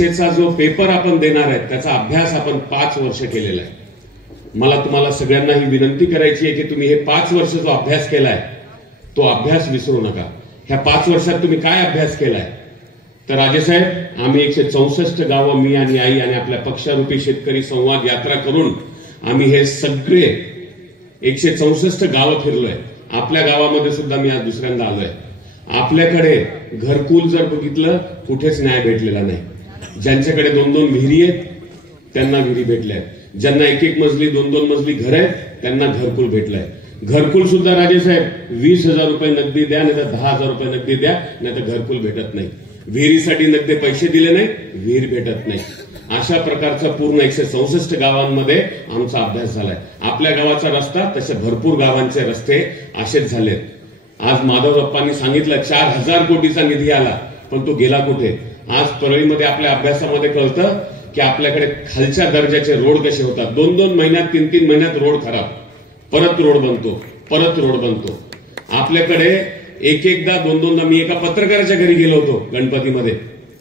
परीक्षेचा जो पेपर आपण देणार आहे त्याचा अभ्यास आपण 5 वर्ष केलेला आहे. मला तुम्हाला सगळ्यांना ही विनंती करायची आहे की तुम्ही हे 5 वर्ष जो अभ्यास केलाय तो अभ्यास विसरू नका. ह्या 5 वर्षात तुम्ही काय अभ्यास केलाय? तर राजेसाहेब, आम्ही 164 गावं, मी आणि आई आणि आपल्या पक्षारूपी शेतकरी संवाद यात्रा करून आम्ही हे सगळे 164 गावं फिरलोय. आपल्या गावामध्ये सुद्धा मी आज दुसऱ्यांदा आलोय. आपल्याकडे घरकुल जर बघितलं कुठेच न्याय भेटलेला नाही. ज्यांच्याकडे 2-2 विहिरी आहेत त्यांना विहिरी भेटल्या आहेत. ज्यांना 1-1 मजली 2-2 मजली घर आहेत त्यांना घरकुल भेटलंय. घरकुल सुद्धा राजेसाहेब 20,000 रुपये नगदी द्या, नाही तर 10,000 रुपये नगदी द्या, नाही तर घरकुल भेटत नाही. विहिरीसाठी नगदी पैसे दिले नाही, विहीर भेटत नाही. अशा प्रकारचा पूर्ण 164 गावांमध्ये आमचा अभ्यास झालाय. आपल्या गावाचा रस्ता तसे भरपूर गावांचे रस्ते असेच झालेत. आज माधवप्पांनी सांगितलं 4,000 कोटीचा निधी आला, पण तो गेला कुठे? आज परळीमध्ये आपल्या अभ्यासामध्ये कळतं की आपल्याकडे खालच्या दर्जाचे रोड कसे होतात. 2-2 महिन्यात 3-3 महिन्यात रोड खराब, परत रोड बनतो, परत रोड बनतो. आपल्याकडे एकदा 2-2दा मी एका पत्रकाराच्या घरी गेलो होतो गणपतीमध्ये.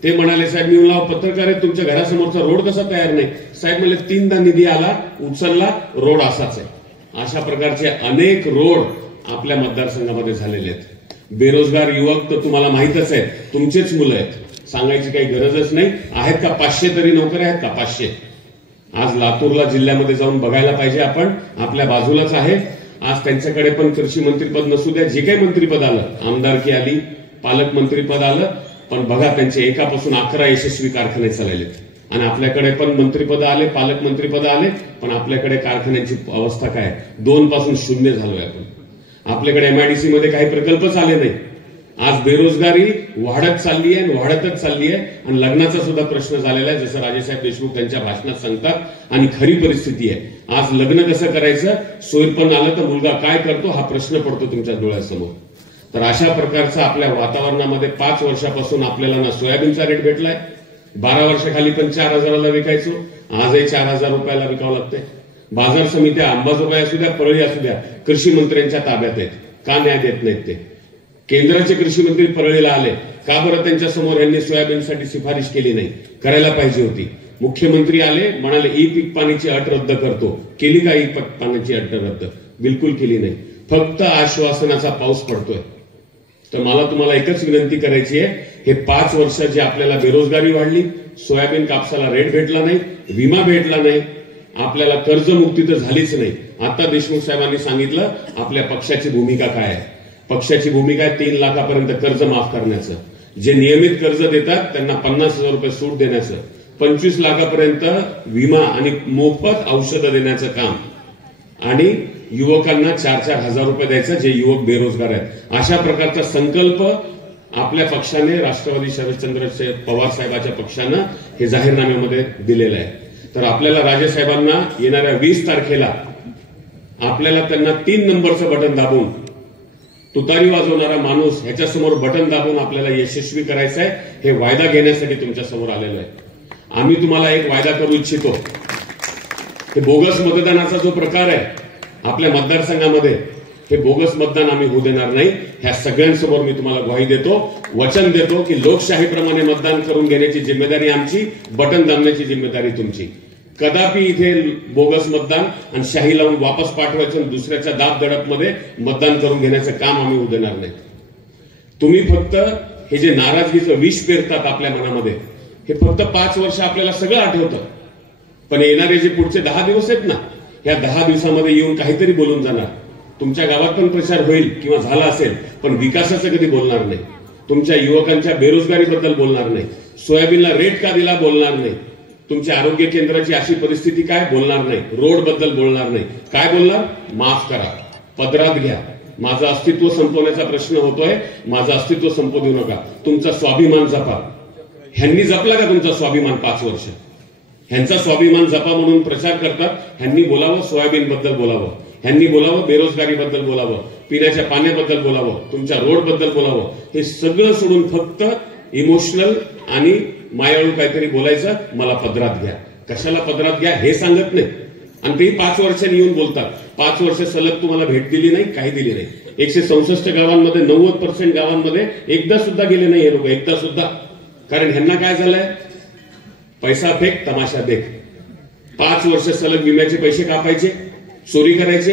ते म्हणाले, साहेब मी म्हणला पत्रकार आहे, तुमच्या घरासमोरचा रोड कसा तयार नाही? साहेब म्हणले 3दा निधी आला, उचलला, रोड असाच आहे. अशा प्रकारचे अनेक रोड आपल्या मतदारसंघामध्ये झालेले आहेत. बेरोजगार युवक तर तुम्हाला माहितच आहेत, तुमचेच मुलं आहेत, सांगायची काही गरजच नाही. आहेत का 500 तरी नोकऱ्या आहेत का? 500. आज लातूरला जिल्ह्यामध्ये जाऊन बघायला पाहिजे आपण, आपल्या बाजूलाच आहे. आज त्यांच्याकडे पण कृषी मंत्रीपद नसू द्या, जे काही मंत्रीपद आलं, आमदारकी आली, पालकमंत्रीपद आलं, पण बघा त्यांचे एकापासून 11 यशस्वी कारखाने चाललेत. आणि आपल्याकडे पण मंत्रीपद आले, पालकमंत्रीपद आले, पण आपल्याकडे कारखान्यांची अवस्था काय? 2 पासून 0 झालोय आपण. आपल्याकडे एमआयडीसी मध्ये काही प्रकल्पच आले नाही. आज बेरोजगारी वाढत चालली आहे, वाढतच चालली आहे. आणि लग्नाचा सुद्धा प्रश्न झालेला आहे, जसं राजेसाहेब देशमुख त्यांच्या भाषणात सांगतात. आणि खरी परिस्थिती आहे, आज लग्न कसं करायचं, सोयरपण आलं तर मुलगा काय करतो हा प्रश्न पडतो तुमच्या डोळ्यासमोर. तर अशा प्रकारचा आपल्या वातावरणामध्ये 5 वर्षापासून आपल्याला ना सोयाबीनचा रेट भेटलाय, 12 वर्षाखाली पण 4,000ला विकायचो, आजही 4,000 रुपयाला विकावं लागतंय. बाजार समित्या अंबाजोगाई असू द्या, परळी असू द्या, कृषी मंत्र्यांच्या ताब्यात आहेत. का न्याय देत नाहीत ते? केंद्राचे कृषी मंत्री परळीला आले, का बरं त्यांच्या समोर यांनी सोयाबीनसाठी शिफारिश केली नाही? करायला पाहिजे होती. मुख्यमंत्री आले, म्हणाले ई पीक पाणीची अट रद्द करतो. केली का ई पीक पाण्याची अट रद्द? बिलकुल केली नाही. फक्त आश्वासनाचा पाऊस पडतोय. तर मला तुम्हाला एकच विनंती करायची आहे, हे 5 वर्ष जे आपल्याला बेरोजगारी वाढली, सोयाबीन कापसाला रेट भेटला नाही, विमा भेटला नाही, आपल्याला कर्जमुक्ती तर झालीच नाही. आता देशमुख साहेबांनी सांगितलं आपल्या पक्षाची भूमिका काय आहे. पक्षाची भूमिका आहे 3 लाखापर्यंत कर्ज माफ करण्याचं, जे नियमित कर्ज देतात त्यांना 50,000 रुपये सूट देण्याचं, 25 लाखापर्यंत विमा आणि मोफत औषधं देण्याचं काम, आणि युवकांना 4-4 हजार रुपये द्यायचं जे युवक बेरोजगार आहेत. अशा प्रकारचा संकल्प आपल्या पक्षाने, राष्ट्रवादी शरदचंद्र पवार साहेबांच्या पक्षानं हे जाहीरनाम्यामध्ये दिलेलं आहे. तर आपल्याला राजेसाहेबांना येणाऱ्या 20 तारखेला आपल्याला त्यांना 3 नंबरचं बटन दाबून, तुतारी वाजवणारा माणूस ह्याच्यासमोर बटन दाबून आपल्याला यशस्वी करायचं आहे. हे वायदा घेण्यासाठी तुमच्या समोर आलेलो आहे. आम्ही तुम्हाला एक वायदा करू इच्छितो, हे बोगस मतदानाचा जो प्रकार आहे आपल्या मतदारसंघामध्ये, हे बोगस मतदान आम्ही होऊ देणार नाही. ह्या सगळ्यांसमोर मी तुम्हाला ग्वाही देतो, वचन देतो की लोकशाहीप्रमाणे मतदान करून घेण्याची जिम्मेदारी आमची, बटन दाबण्याची जिम्मेदारी तुमची. कदापि इथे बोगस मतदान आणि शाही लावून वापस पाठवायचं आणि दुसऱ्याच्या दाब दडपमध्ये मतदान करून घेण्याचं काम आम्ही होऊ देणार नाही. तुम्ही फक्त हे जे नाराजगीचं विष पेरतात आपल्या मनामध्ये, हे फक्त 5 वर्ष आपल्याला सगळं आठवतं, पण येणारे जे पुढचे 10 दिवस आहेत ना, या 10 दिवसामध्ये येऊन काहीतरी बोलून जाणार. तुमच्या गावात पण प्रचार होईल किंवा झाला असेल, पण विकासाचं कधी बोलणार नाही. तुमच्या युवकांच्या बेरोजगारीबद्दल बोलणार नाही. सोयाबीनला रेट का दिला बोलणार नाही. तुमच्या आरोग्य केंद्राची अशी परिस्थिती काय बोलणार नाही. रोड बद्दल बोलणार नाही. काय बोलणार? माफ करा, पदरात घ्या, माझं अस्तित्व संपवण्याचा प्रश्न होतोय, माझं अस्तित्व संपू देऊ नका, तुमचा स्वाभिमान जपा. ह्यांनी जपला का तुमचा स्वाभिमान? 5 वर्ष ह्यांचा स्वाभिमान जपा म्हणून प्रचार करतात. ह्यांनी बोलावं सोयाबीनबद्दल बोलावं, ह्यांनी बोलावं बेरोजगारीबद्दल बोलावं, पिण्याच्या पाण्याबद्दल बोलावं, तुमच्या रोडबद्दल बोलावं. हे सगळं सोडून फक्त इमोशनल आणि मायाळू काहीतरी बोलायचं, मला पदरात घ्या. कशाला पदरात घ्या हे सांगत नाही, आणि तेही 5 वर्षांनी येऊन बोलतात. 5 वर्ष सलग तुम्हाला भेट दिली नाही, काही दिली नाही. 164 गावांमध्ये 90% गावांमध्ये एकदा सुद्धा गेले नाही हे लोक, एकदा सुद्धा. कारण ह्यांना काय झालंय, पैसा फेक तमाशा देख. 5 वर्ष सलग विम्याचे पैसे कापायचे, चोरी करायचे,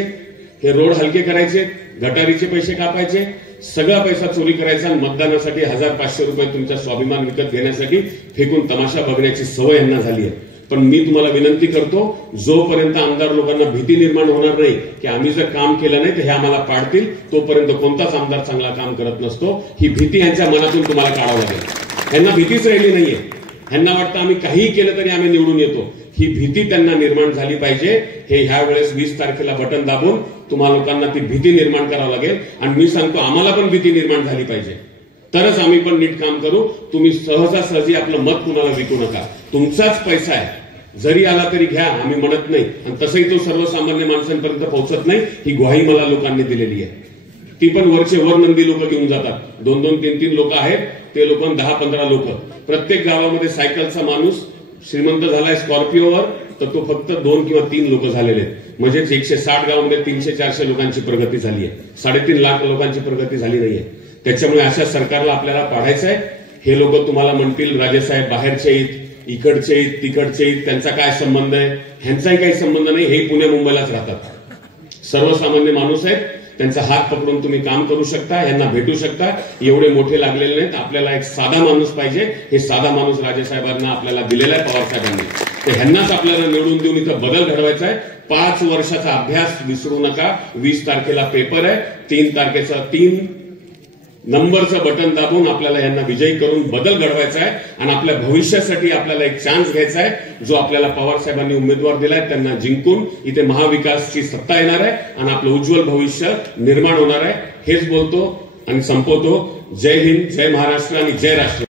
हे रोड हलके करायचे, गटारीचे पैसे कापायचे, सगळा पैसा चोरी करायचा आणि मतदानासाठी 1,500 रुपये तुमचा स्वाभिमान विकत घेण्यासाठी फेकून तमाशा बघण्याची सवय यांना झाली आहे. पण मी तुम्हाला विनंती करतो, जोपर्यंत आमदार लोकांना भीती निर्माण होणार नाही की आम्ही जर काम केलं नाही तर हे आम्हाला पाडतील, तोपर्यंत कोणताच आमदार चांगला काम करत नसतो. ही भीती यांच्या मनातून तुम्हाला काढावं लागेल. ह्यांना भीतीच राहिली नाहीये. ह्यांना वाटतं आम्ही काहीही केलं तरी आम्ही निवडून येतो. ही भीती त्यांना निर्माण झाली पाहिजे. हे ह्या वेळेस 20 तारखेला बटन दाबून तुम्हा लोकांना ती भीती निर्माण करावं लागेल. आणि मी सांगतो आम्हाला पण भीती निर्माण झाली पाहिजे, तरच आम्ही पण नीट काम करू. तुम्ही सहजासहजी आपलं मत कुणाला विकू नका. तुमचाच पैसा आहे, जरी आला तरी घ्या, आम्ही म्हणत नाही. आणि तसंही तो सर्वसामान्य माणसांपर्यंत पोहोचत नाही. ही ग्वाही मला लोकांनी दिलेली आहे. ती पण वरचे वर नंदी लोक घेऊन जातात. 2-2, 3-3 लोक आहेत, ते लोक 10-15 लोक. प्रत्येक गावामध्ये सायकलचा माणूस श्रीमंत झालाय स्कॉर्पिओवर, तर तो फक्त 2 किंवा 3 लोक झालेले आहेत. म्हणजेच 160 गावामध्ये 300-400 लोकांची प्रगती झाली आहे. 3.5 लाख लोकांची प्रगती झाली नाहीये. त्याच्यामुळे अशा सरकारला आपल्याला पाडायचं आहे. हे लोक तुम्हाला म्हणतील राजेसाहेब बाहेरचे आहेत, इकडचे आहेत, तिकडचे आहेत, त्यांचा काय संबंध आहे? ह्यांचाही काही संबंध नाही. हे पुणे मुंबईलाच राहतात, सर्वसामान्य माणूस आहेत. त्यांचा हात पकडून तुम्ही काम करू शकता, यांना भेटू शकता. एवढे मोठे लागलेले नाहीत. आपल्याला एक साधा माणूस पाहिजे. हे साधा माणूस राजेसाहेबांना आपल्याला दिलेला आहे, पवार साहेबांनी. तर ह्यांनाच आपल्याला निवडून देऊन इथं बदल घडवायचा आहे. 5 वर्षाचा अभ्यास विसरू नका. 20 तारखेला पेपर आहे. 3 तारखेचा 3 नंबरचं बटन दाबून आपल्याला यांना विजयी करून बदल घडवायचा आहे. आणि आपल्या भविष्यासाठी आपल्याला एक चान्स घ्यायचा आहे. जो आपल्याला पवार साहेबांनी उमेदवार दिलाय त्यांना जिंकून इथे महाविकासची सत्ता येणार आहे आणि आपलं उज्ज्वल भविष्य निर्माण होणार आहे. हेच बोलतो आणि संपवतो. जय हिंद, जय महाराष्ट्र आणि जय राष्ट्र.